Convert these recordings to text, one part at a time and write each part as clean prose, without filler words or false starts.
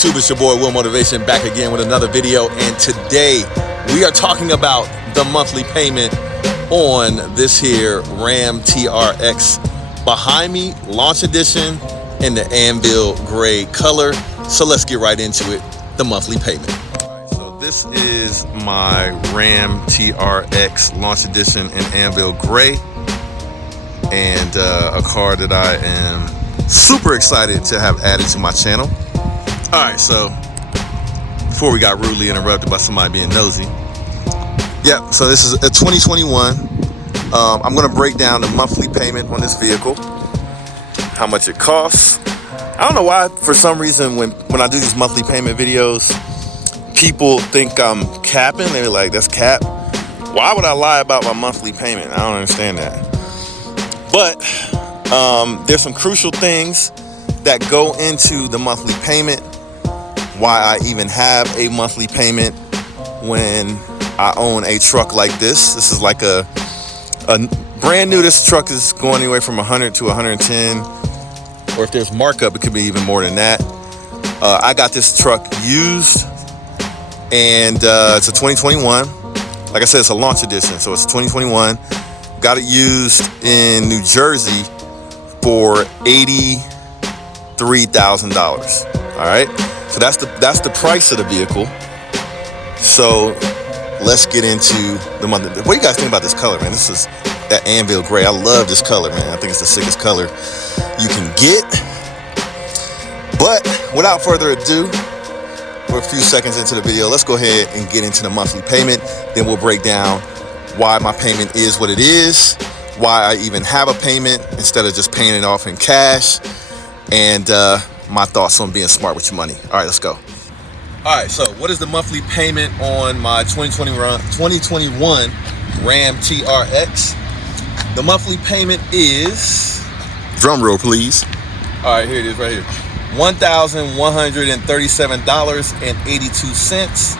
YouTube? It's your boy Will Motivation back again with another video, and today we are talking about the monthly payment on this here RAM TRX behind me Launch Edition in the Anvil gray color. So let's get right into it, the monthly payment. So this is my RAM TRX Launch Edition in Anvil gray, and a car that I am super excited to have added to my channel. All right, so before we got rudely interrupted by somebody being nosy, so this is a 2021. I'm gonna break down the monthly payment on this vehicle, how much it costs. I don't know why, for some reason, when I do these monthly payment videos, people think I'm capping. They're like, that's cap. Why would I lie about my monthly payment? I don't understand that. But there's some crucial things that go into the monthly payment, why I even have a monthly payment when I own a truck like this. This is like a brand new. This truck is going anywhere from 100 to 110, or if there's markup, it could be even more than that. I got this truck used, and it's a 2021. Like I said, it's a launch edition, so it's 2021. Got it used in New Jersey for $83,000. All right, so that's the price of the vehicle. So let's get into the month. What do you guys think about this color, man? This is that Anvil gray. I love this color, man. I think it's the sickest color you can get. But without further ado, we're a few seconds into the video. Let's go ahead and get into the monthly payment. Then we'll break down why my payment is what it is, why I even have a payment instead of just paying it off in cash, and my thoughts on being smart with your money. All right, let's go. All right, so what is the monthly payment on my 2021 RAM TRX? The monthly payment is, drum roll please. All right, here it is right here. $1,137.82.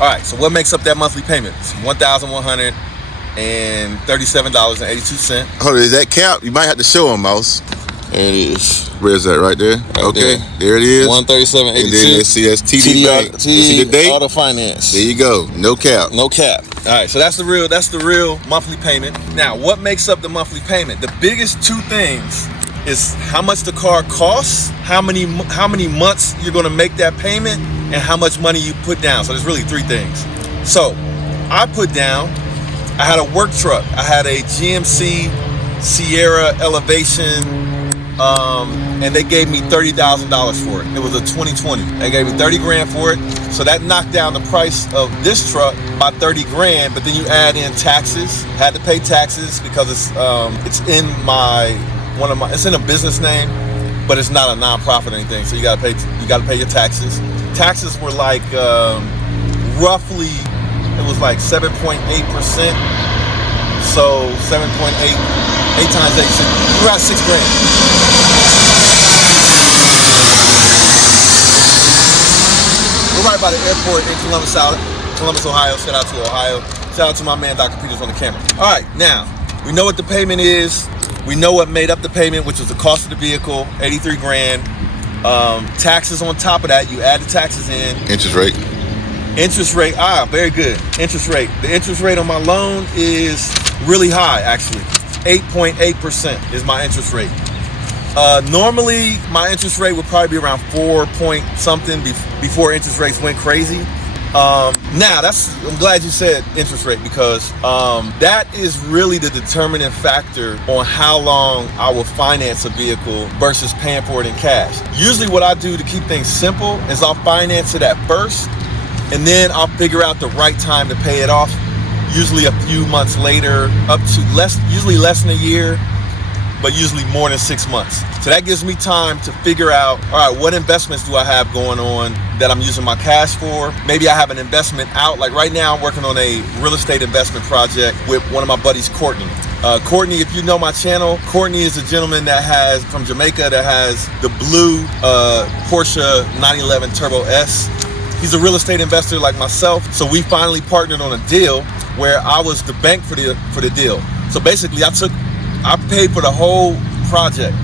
All right, so what makes up that monthly payment? It's $1,137.82. Oh, is that cap? You might have to show them, Mouse. There it is. Where's that? Right there? Right okay, there it is. $137.82. And then let's see, that's TD Bank. See the date? Auto Finance. There you go. No cap. No cap. All right, so that's the real monthly payment. Now, what makes up the monthly payment? The biggest two things is how much the car costs, how many months you're gonna make that payment, and how much money you put down. So there's really three things. So I put down, I had a work truck. I had a GMC Sierra Elevation, and they gave me $30,000 for it. It was a 2020. They gave me 30 grand for it. So that knocked down the price of this truck by 30 grand, but then you add in taxes. Had to pay taxes because it's in it's in a business name, but it's not a non-profit or anything. So you gotta pay your taxes. Taxes were like roughly, it was like 7.8%. So 7.8, 8 times 8, we're at $6 grand. We're right by the airport in Columbus, Ohio. Shout out to Ohio. Shout out to my man, Dr. Peters, on the camera. All right, now, we know what the payment is. We know what made up the payment, which was the cost of the vehicle, 83 grand. Taxes on top of that, you add the taxes in. Interest rate, very good. Interest rate. The interest rate on my loan is really high, actually. 8.8% is my interest rate. Normally, my interest rate would probably be around 4 point something before interest rates went crazy. Now, I'm glad you said interest rate, because that is really the determining factor on how long I will finance a vehicle versus paying for it in cash. Usually what I do to keep things simple is I'll finance it at first, and then I'll figure out the right time to pay it off, usually a few months later, up to usually less than a year, but usually more than 6 months. So that gives me time to figure out, all right, what investments do I have going on that I'm using my cash for? Maybe I have an investment out. Like right now, I'm working on a real estate investment project with one of my buddies, Courtney. Courtney, if you know my channel, Courtney is a gentleman from Jamaica that has the blue Porsche 911 Turbo S. He's a real estate investor like myself. So we finally partnered on a deal where I was the bank for the deal. So basically, I paid for the whole project.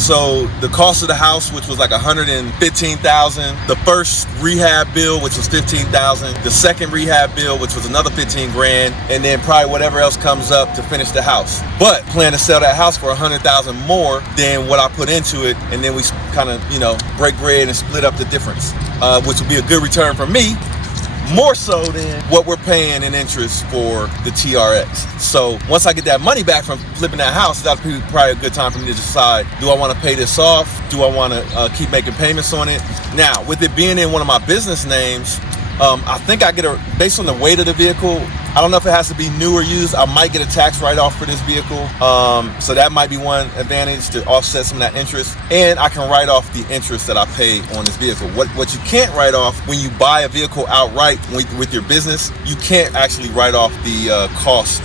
So the cost of the house, which was like $115,000, the first rehab bill, which was $15,000, the second rehab bill, which was another 15 grand, and then probably whatever else comes up to finish the house. But plan to sell that house for $100,000 more than what I put into it, and then we kind of, break bread and split up the difference, which would be a good return for me, more so than what we're paying in interest for the TRX. So once I get that money back from flipping that house, that's probably a good time for me to decide, do I want to pay this off? Do I want to keep making payments on it? Now, with it being in one of my business names, I think I get based on the weight of the vehicle, I don't know if it has to be new or used, I might get a tax write-off for this vehicle. So that might be one advantage to offset some of that interest. And I can write off the interest that I pay on this vehicle. What you can't write off when you buy a vehicle outright with your business, you can't actually write off the cost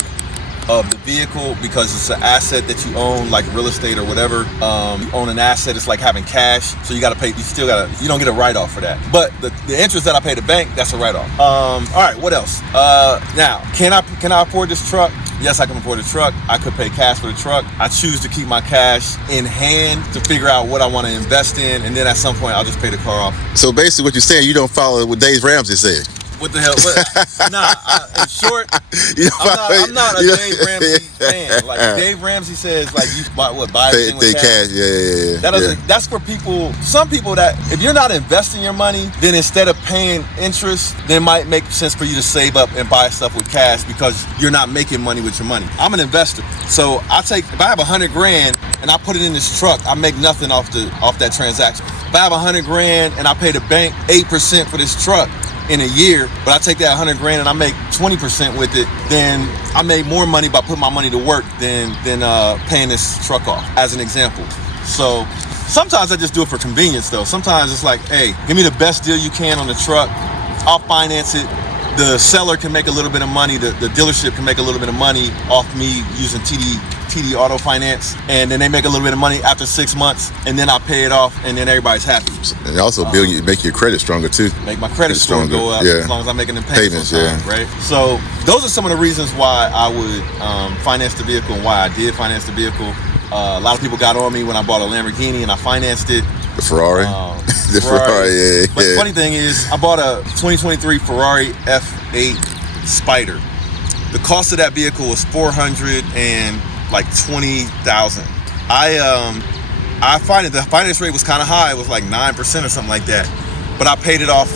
of the vehicle because it's an asset that you own, like real estate or whatever. You own an asset, it's like having cash, so you gotta pay, you don't get a write-off for that. But the interest that I pay the bank, that's a write-off. All right, what else? Now, can I afford this truck? Yes, I can afford a truck. I could pay cash for the truck. I choose to keep my cash in hand to figure out what I want to invest in, and then at some point I'll just pay the car off. So basically what you're saying, you don't follow what Dave Ramsey said. What the hell? In short, I'm not a Dave Ramsey fan. Like Dave Ramsey says, like you buy everything with cash. Yeah. That's for people. Some people that if you're not investing your money, then instead of paying interest, then it might make sense for you to save up and buy stuff with cash because you're not making money with your money. I'm an investor, so if I have $100 grand and I put it in this truck, I make nothing off that transaction. If I have $100 grand and I pay the bank 8% for this truck in a year, but I take that $100 grand and I make 20% with it, then I made more money by putting my money to work than paying this truck off, as an example. So sometimes I just do it for convenience though. Sometimes it's like, hey, give me the best deal you can on the truck. I'll finance it. The seller can make a little bit of money. The dealership can make a little bit of money off me using TD Auto Finance, and then they make a little bit of money after 6 months, and then I pay it off, and then everybody's happy. And also make your credit stronger too. Make my credit score go up as long as I'm making them payments on time, right? So those are some of the reasons why I would finance the vehicle and why I did finance the vehicle. A lot of people got on me when I bought a Lamborghini and I financed it. The Ferrari. The Ferrari, yeah. But the funny thing is, I bought a 2023 Ferrari F8 Spider. The cost of that vehicle was $420,000. I find the finance rate was kind of high. It was like 9% or something like that. But I paid it off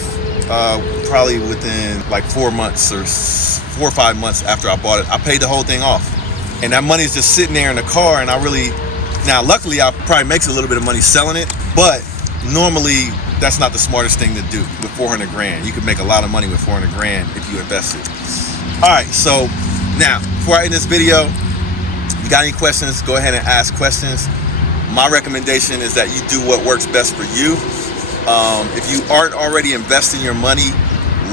probably within like 4 months or 4 or 5 months after I bought it. I paid the whole thing off, and that money is just sitting there in the car. And now luckily I probably makes a little bit of money selling it, but normally that's not the smartest thing to do with 400 grand. You could make a lot of money with 400 grand if you invest it. All right, so now before I end this video, if you got any questions, go ahead and ask questions. My recommendation is that you do what works best for you. If you aren't already investing your money,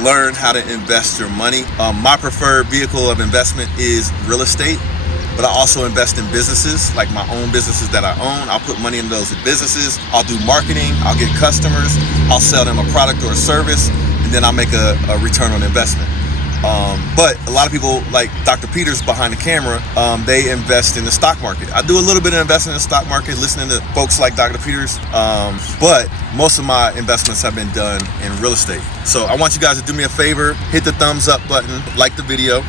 learn how to invest your money. My preferred vehicle of investment is real estate, but I also invest in businesses, like my own businesses that I own. I'll put money in those businesses. I'll do marketing. I'll get customers. I'll sell them a product or a service, and then I'll make a return on investment. But a lot of people, like Dr. Peters behind the camera, they invest in the stock market. I do a little bit of investing in the stock market, listening to folks like Dr. Peters, but most of my investments have been done in real estate. So I want you guys to do me a favor, hit the thumbs up button, like the video,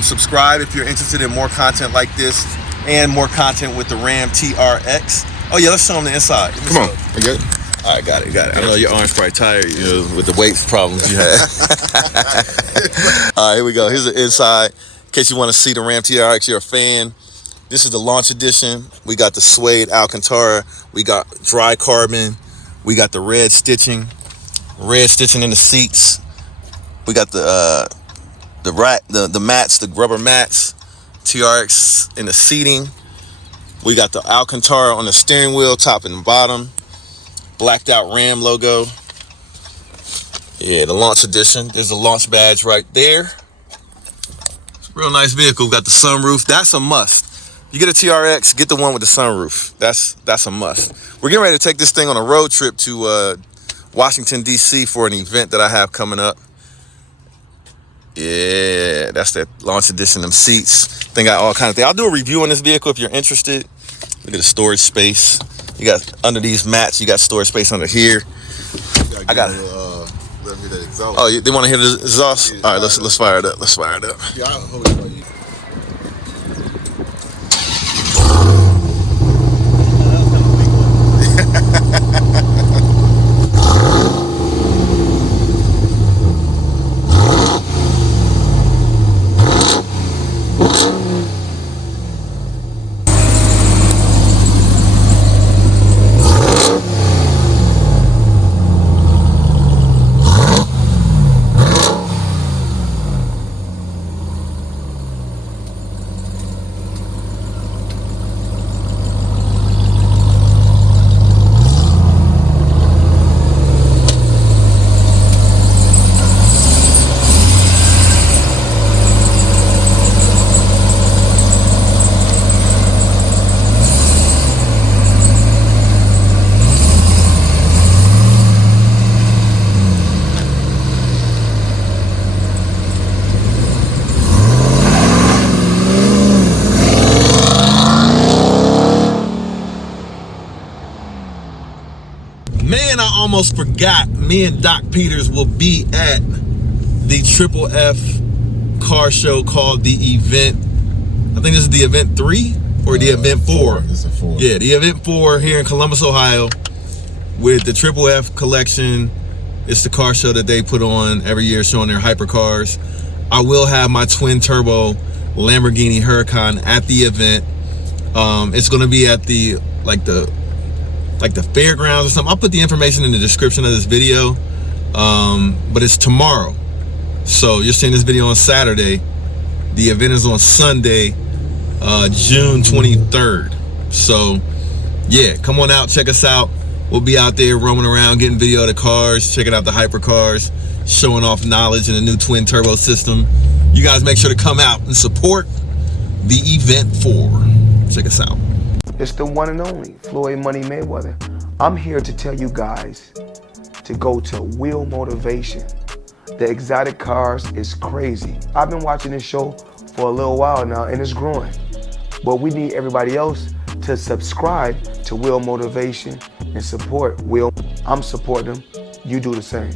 subscribe if you're interested in more content like this and more content with the RAM TRX. Oh yeah, let's show them the inside. Come on, you good? All right, got it. I know your arm's probably tired, with the weight problems you had. All right, here we go. Here's the inside. In case you want to see the RAM TRX, you're a fan. This is the Launch Edition. We got the suede Alcantara. We got dry carbon. We got the red stitching in the seats. We got the mats, the rubber mats, TRX in the seating. We got the Alcantara on the steering wheel, top and bottom. Blacked out RAM logo. Yeah, the Launch Edition. There's the launch badge right there. It's a real nice vehicle. Got the sunroof. That's a must. You get a TRX, get the one with the sunroof. That's a must. We're getting ready to take this thing on a road trip to Washington, D.C. for an event that I have coming up. Yeah, that's that Launch Edition, them seats. They got all kinds of things. I'll do a review on this vehicle if you're interested. Look at the storage space. You got under these mats, you got storage space under here. I got it. Let me hear that exhaust. Oh, they want to hear the exhaust? Yeah, all right, let's fire it up. Let's fire it up. Yeah, I'll hold it for you. Man, I almost forgot. Me and Doc Peters will be at the Triple F car show called The Event. I think this is the Event 3 or the Event 4. It's a 4. Yeah, the Event 4 here in Columbus, Ohio, with the Triple F collection. It's the car show that they put on every year, showing their hypercars. I will have my twin turbo Lamborghini Huracan at the event. It's going to be at the fairgrounds or something. I'll put the information in the description of this video. But it's tomorrow. So you're seeing this video on Saturday. The event is on Sunday, June 23rd. So yeah, come on out, check us out. We'll be out there roaming around, getting video of the cars, checking out the hypercars, showing off knowledge in the new twin turbo system. You guys make sure to come out and support the Event 4. Check us out. It's the one and only Floyd Money Mayweather. I'm here to tell you guys to go to Wheel Motivation. The exotic cars is crazy. I've been watching this show for a little while now and it's growing. But we need everybody else to subscribe to Wheel Motivation and support Wheel. I'm supporting them. You do the same.